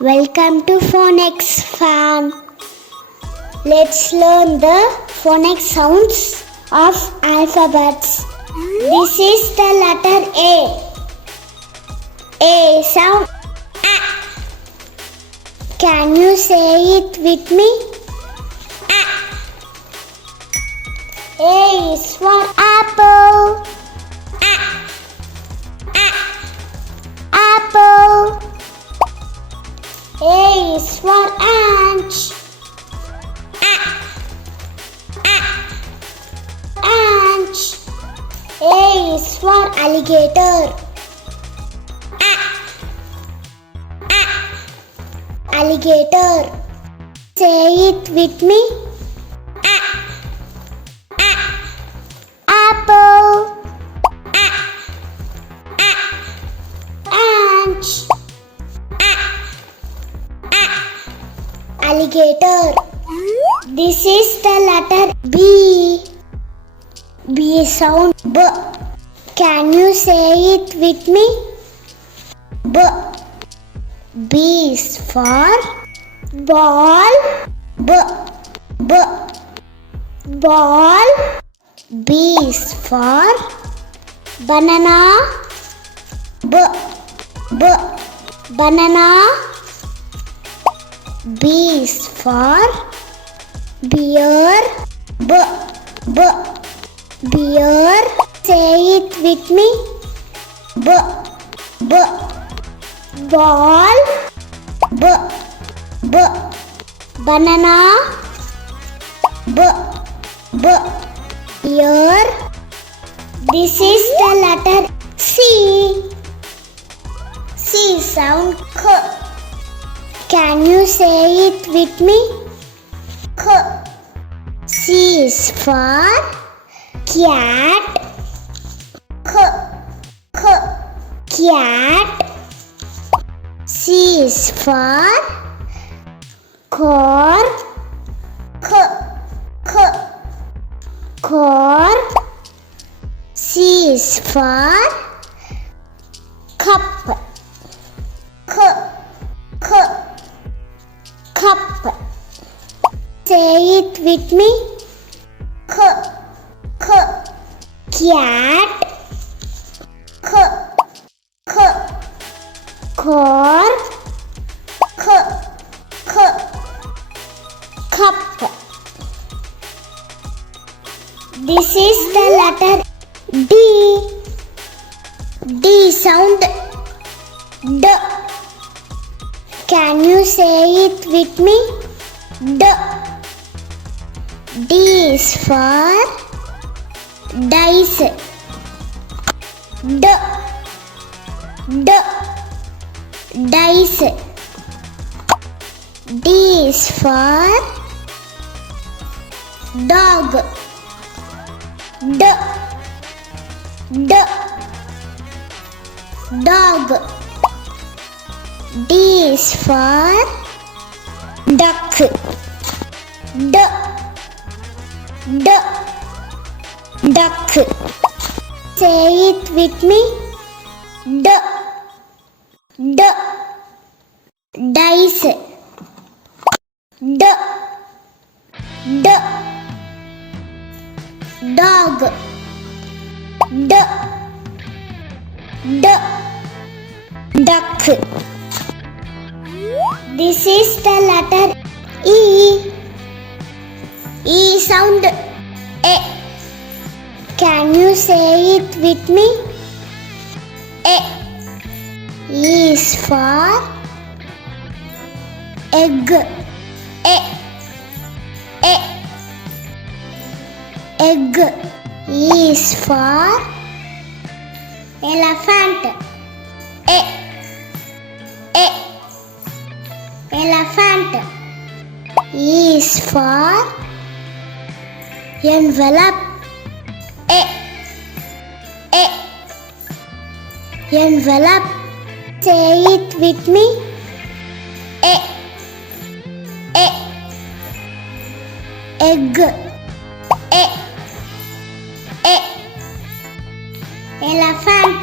Welcome to Phonics fam. Let's learn the phonic sounds of alphabets. This is the letter A. A sound A. Can you say it with me? A. A is for apple. A. A. Apple. A is for ant. Ant. A is for alligator. Alligator. Say it with me. Apple. Ant. Alligator. This is the letter B. B sound B. Can you say it with me? B. B is for ball. B. B. Ball. B is for banana. B. B. Banana. B is for bear. B. B. Bear. Say it with me. B. B. Ball. B. B. Banana. B. B. Bear. This is the letter C. C sound K. Can you say it with me? K. C is for cat. K. K. Cat. C is for car. K. K. Car. C is for cup. K. K. Cup. Say it with me. K. K. Cat. K. K. Car. K. K. Cup. This is the letter D. D sound D. Can you say it with me? D. D is for dice. D. D. Dice. D is for dog. D. D. Dog. D is for duck. D. D. Duck. Say it with me. D. D. Dice. D. D. Dog. D. D. Duck. This is the letter E. E sound A. Can you say it with me? A. E is for egg. A. A. Egg. E is for elephant. A. A. Elephant. E is for envelope. A. A. Envelope. Say it with me. A. A. Egg. A. A. Elephant.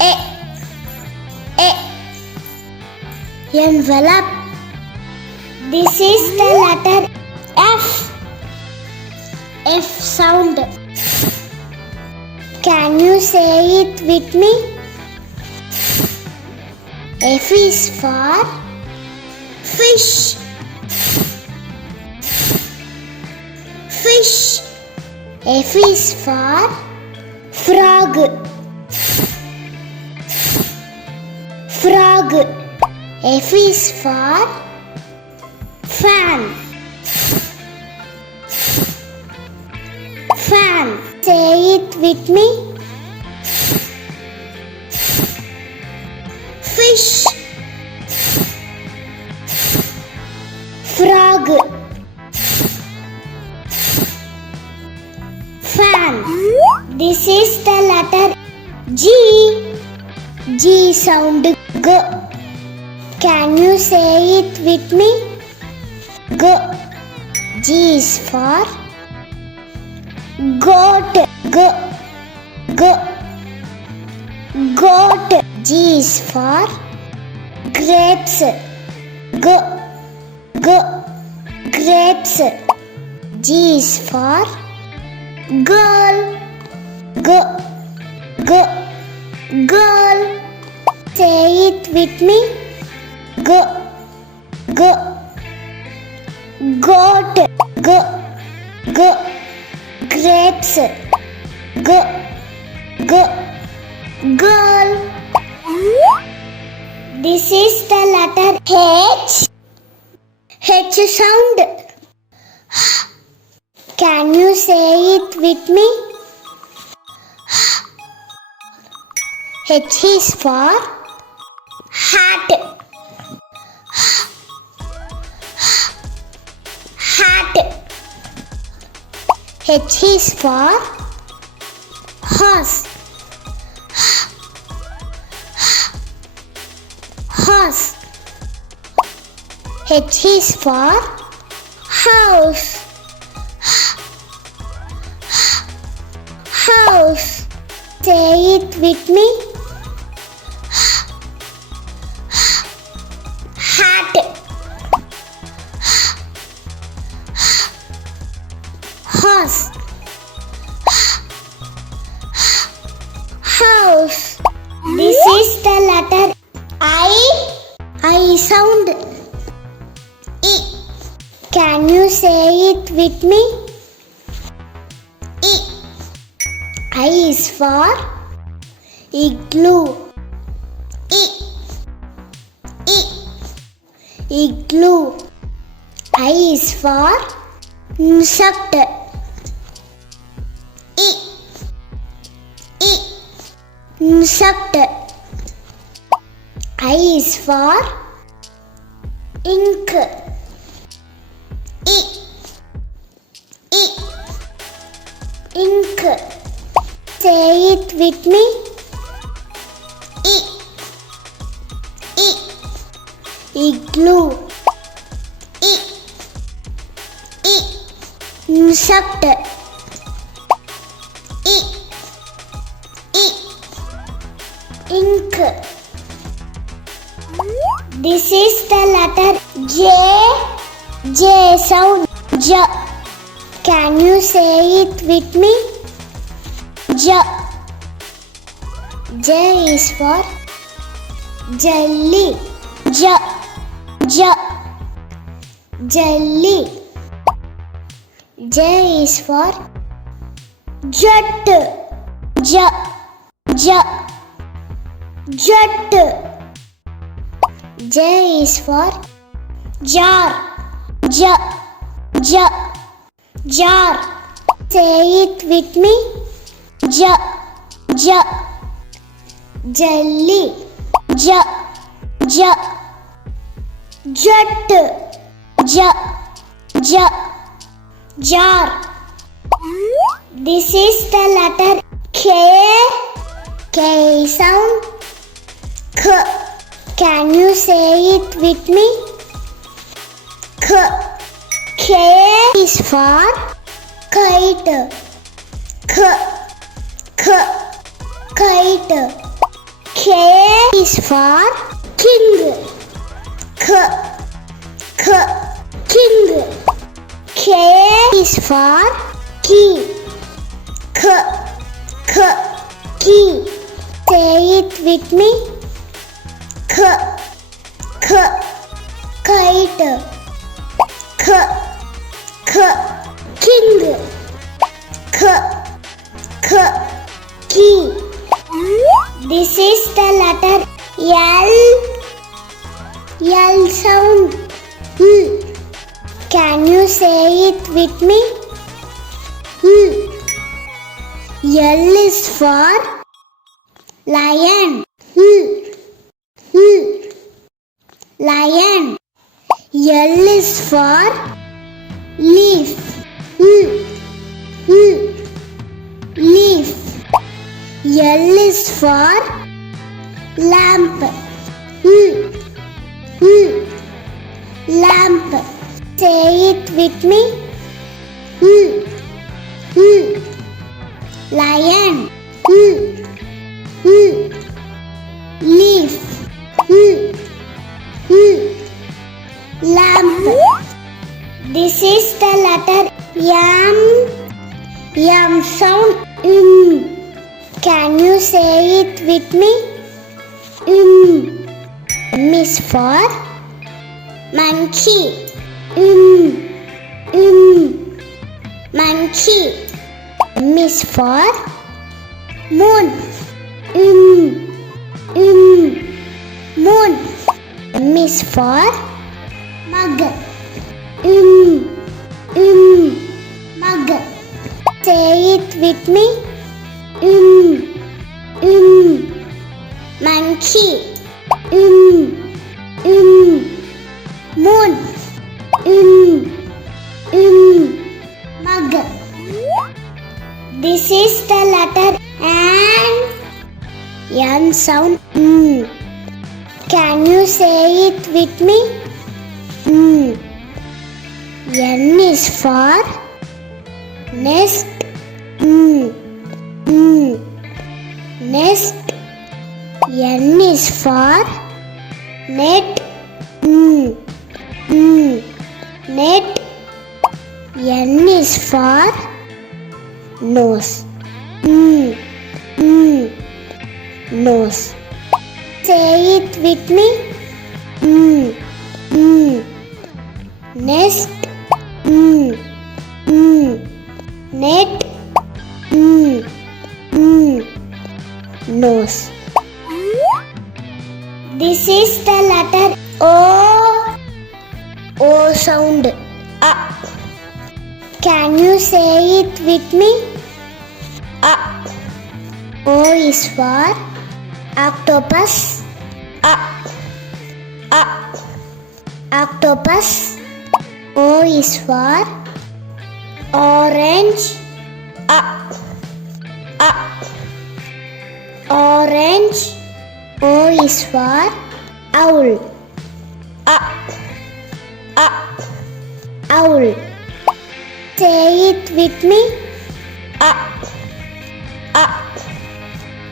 A. A. envelope. This is the letter F. F sound. Can you say it with me? F is for fish. Fish. F is for frog. Frog. F is for fan. Fan. Say it with me. Fish. Frog. Fan. This is the letter G. G sound. G. Can you say it with me? G. G is for goat. G. G. Goat. G is for grapes. G. G. Grapes. G is for girl. G. G. Girl. Say it with me. G. G. Goat. G. G. Grapes. G. G. Girl. This is the letter H. H sound. Can you say it with me? H is for hat. Hat. H is for horse. Horse. H is for house. House. Say it with me. Hat. Horse. House. This is the letter I. I sound. I. Can you say it with me? I. I is for igloo. I. I. Igloo. I is for insect. I. I. Insect. I is for ink. I. I. Ink. Say it with me. I. I. Igloo. I. I. Insect. I. I. Ink. This is the letter J. J sound. J. Can you say it with me? J. J is for jelly. J. J. Jelly. J is for jet. J. J. Jet. J is for jar. J. J. Jar. Say it with me. J. J. Jelly. J. J. Jet. J. J. Jar. This is the letter K. K sound. K. Can you say it with me? K. K is for kite. K. K. Kite. K is for king. king. K is for key. Key. Say it with me. Kite. King. Key. This is the letter L sound. Can you say it with me? L is for lion. Lion. L is for leaf. Leaf. L is for lamp. Lamp. Say it with me. Lion. Leaf. Lamp. This is the letter M sound. Can you say it with me? M is for monkey. Monkey. M is for moon. Moon. M is for mug. Mug. Say it with me. Monkey. Moon. Mug. This is the letter N sound. Can you say it with me? N is for nest. Nest. N is for net. Net. N is for nose. Nose. Say it with me. Nest. Net. Nose. This is the letter O sound. Can you say it with me? O is for octopus. Octopus. O is for orange. Orange. O is for owl. Owl. Say it with me.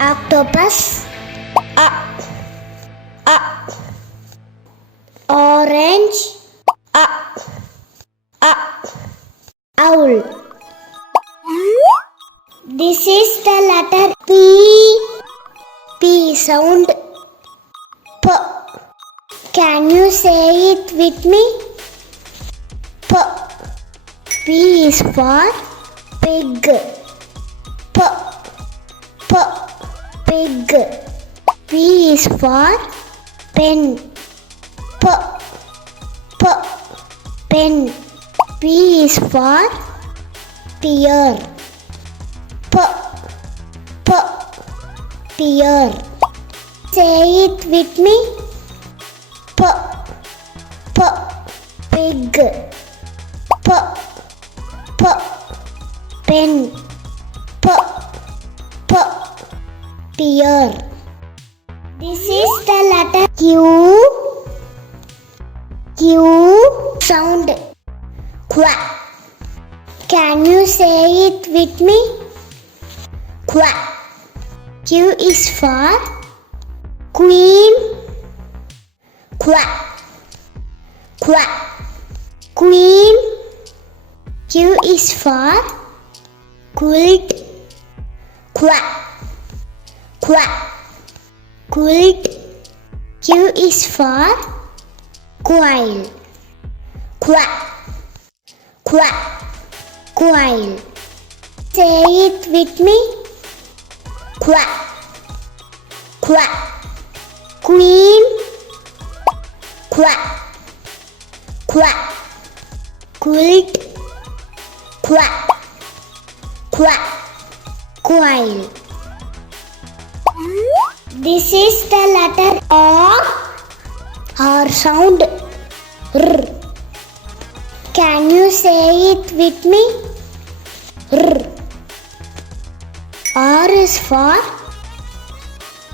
Octopus. Orange. Owl. This is the letter P sound. P. Can you say it with me? P. P is for pig. Pig. P is for pen. Pen. P is for pear. Pear. Say it with me. Pig. Pen. Pear. This is the letter Q sound. Quack. Can you say it with me? Quack. Q is for queen. Quack. Quack. Queen. Q is for quilt. Quack. Quack. Quilt. Q is for quail. Quack. Quack. Quail. Say it with me. Quack. Quack. Queen. Quack. Quack. Quilt. Quack. Quack. Quail. This is the letter R sound. R. Can you say it with me? R. R is for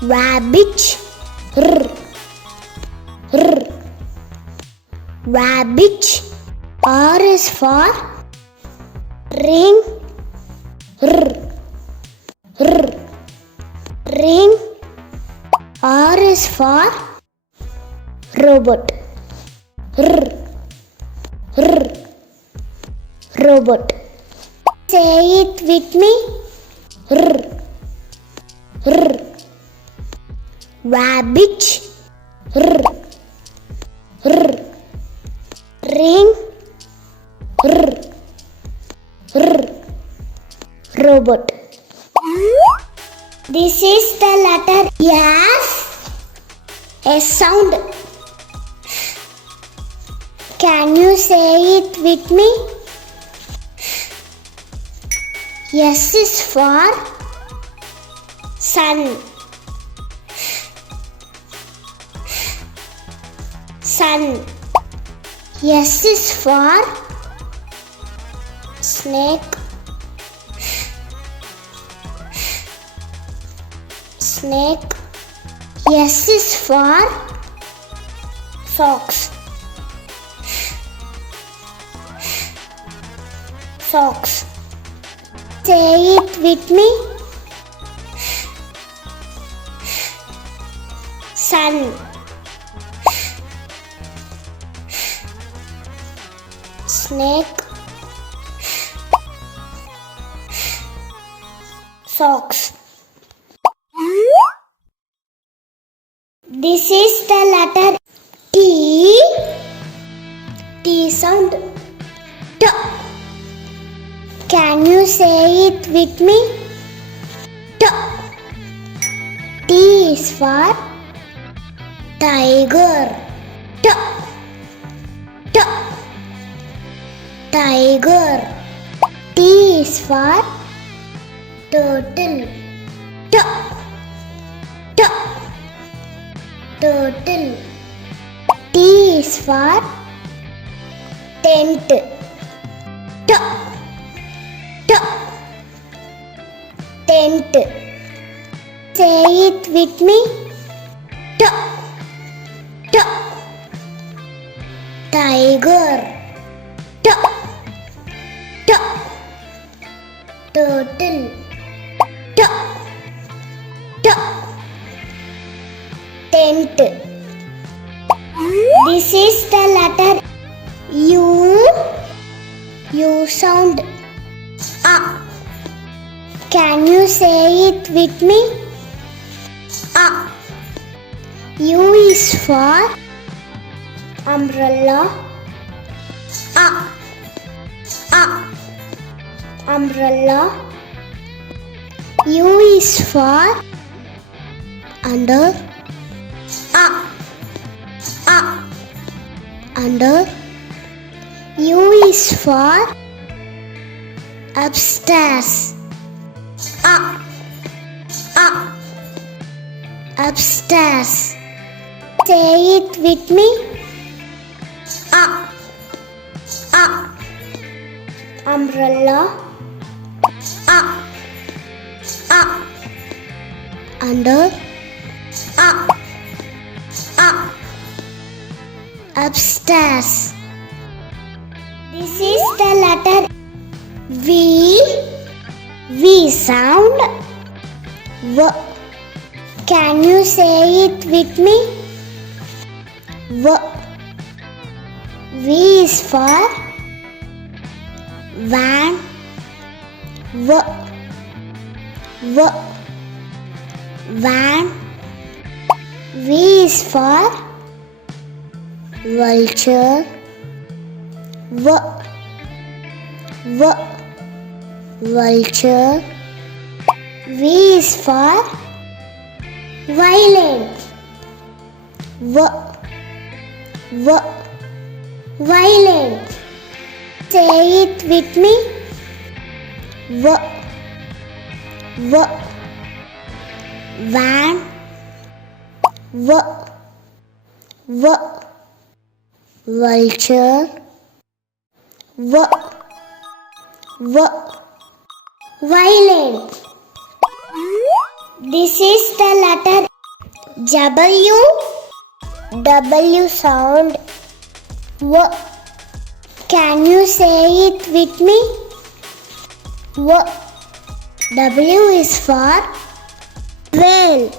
rabbit. R. R. Rabbit. R is for ring. R. R. Ring. R is for robot. R. R. Robot. Say it with me. R. R. Rabbit. R. R. Ring. R. R. Robot. This is the letter S. S sound. Can you say it with me? S is for sun. Sun. S is for snake. Snake. S is for fox. Fox. Say it with me. Sun. Snake. Fox. This is the letter T. T sound. T. Can you say it with me? T. T is for tiger. T. T. Tiger. T is for turtle. T. T. Turtle. T is for tent. T. T. Tent. Say it with me. T. T. Tiger. T. T. Turtle. T. T. Tent. This is the letter U. U sound. A. Can you say it with me? A. U is for umbrella. A. A. Umbrella. U is for under. A. A. Under. U is for upstairs. A. A. Upstairs. Say it with me. A. A. Umbrella. A. A. Under. A. A. Upstairs. This is the letter V. V sound. V. Can you say it with me? V. V is for van. Van. V is for vulture. Vulture. V is for violent. Violent. Say it with me. Van. Vulture. Violent. This is the letter W. W sound. Can you say it with me? W is for whale.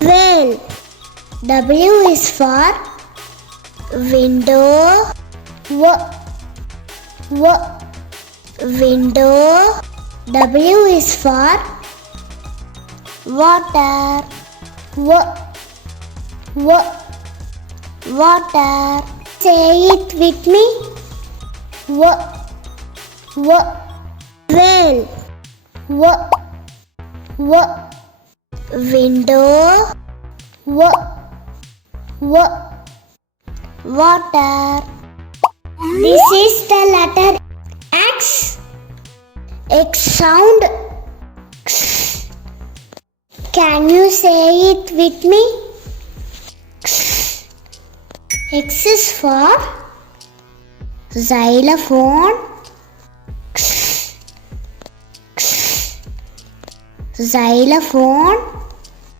Whale. W is for window. Window. W is for water. Water. Say it with me. Whale. Window. Water. This is the letter X. X sound. X. Can you say it with me? X. X is for xylophone. X. X. Xylophone.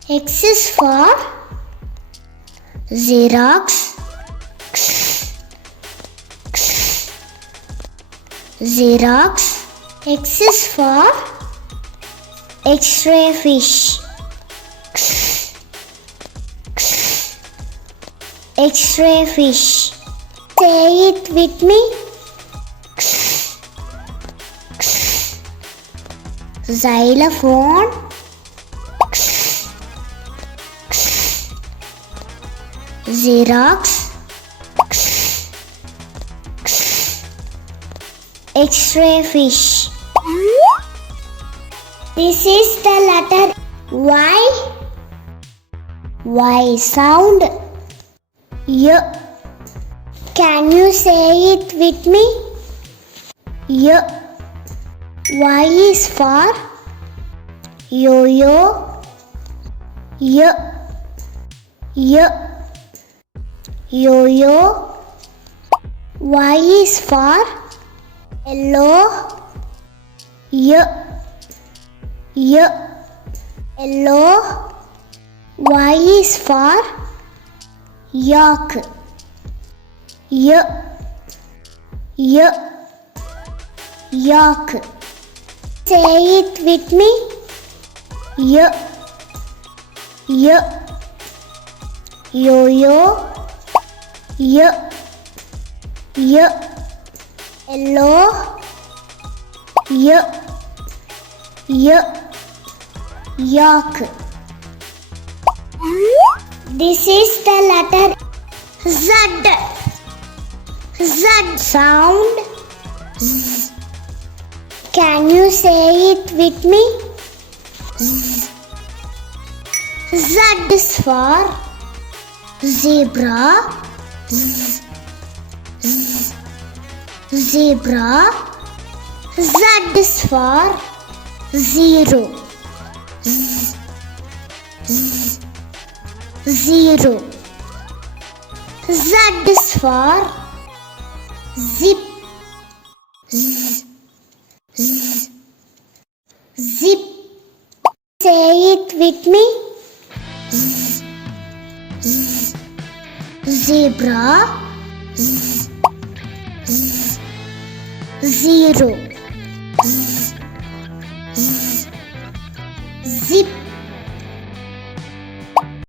X is for Xerox. X. X. Xerox. X is for X-ray fish. X. X. X-ray fish. Say it with me. X. X. Xylophone. X. X. Xerox. X. X. X-ray fish. This is the letter Y. Y sound. Y. Can you say it with me? Y. Y is for yo-yo. Y. Yo-yo. Y is for yellow. Yellow. Y is for yak. Yak. Say it with me. Yo-yo. Yellow. Yak. This is the letter Z. Z sound. Z. Can you say it with me? Z. Z is for zebra. Z. Z. Zebra. Z is for zero. Z. Z. Zero. Z is for zip. Z. Z. Zip. Say it with me. Z. Z. Zebra. Z. Z. Zero. Z. Z. Zip.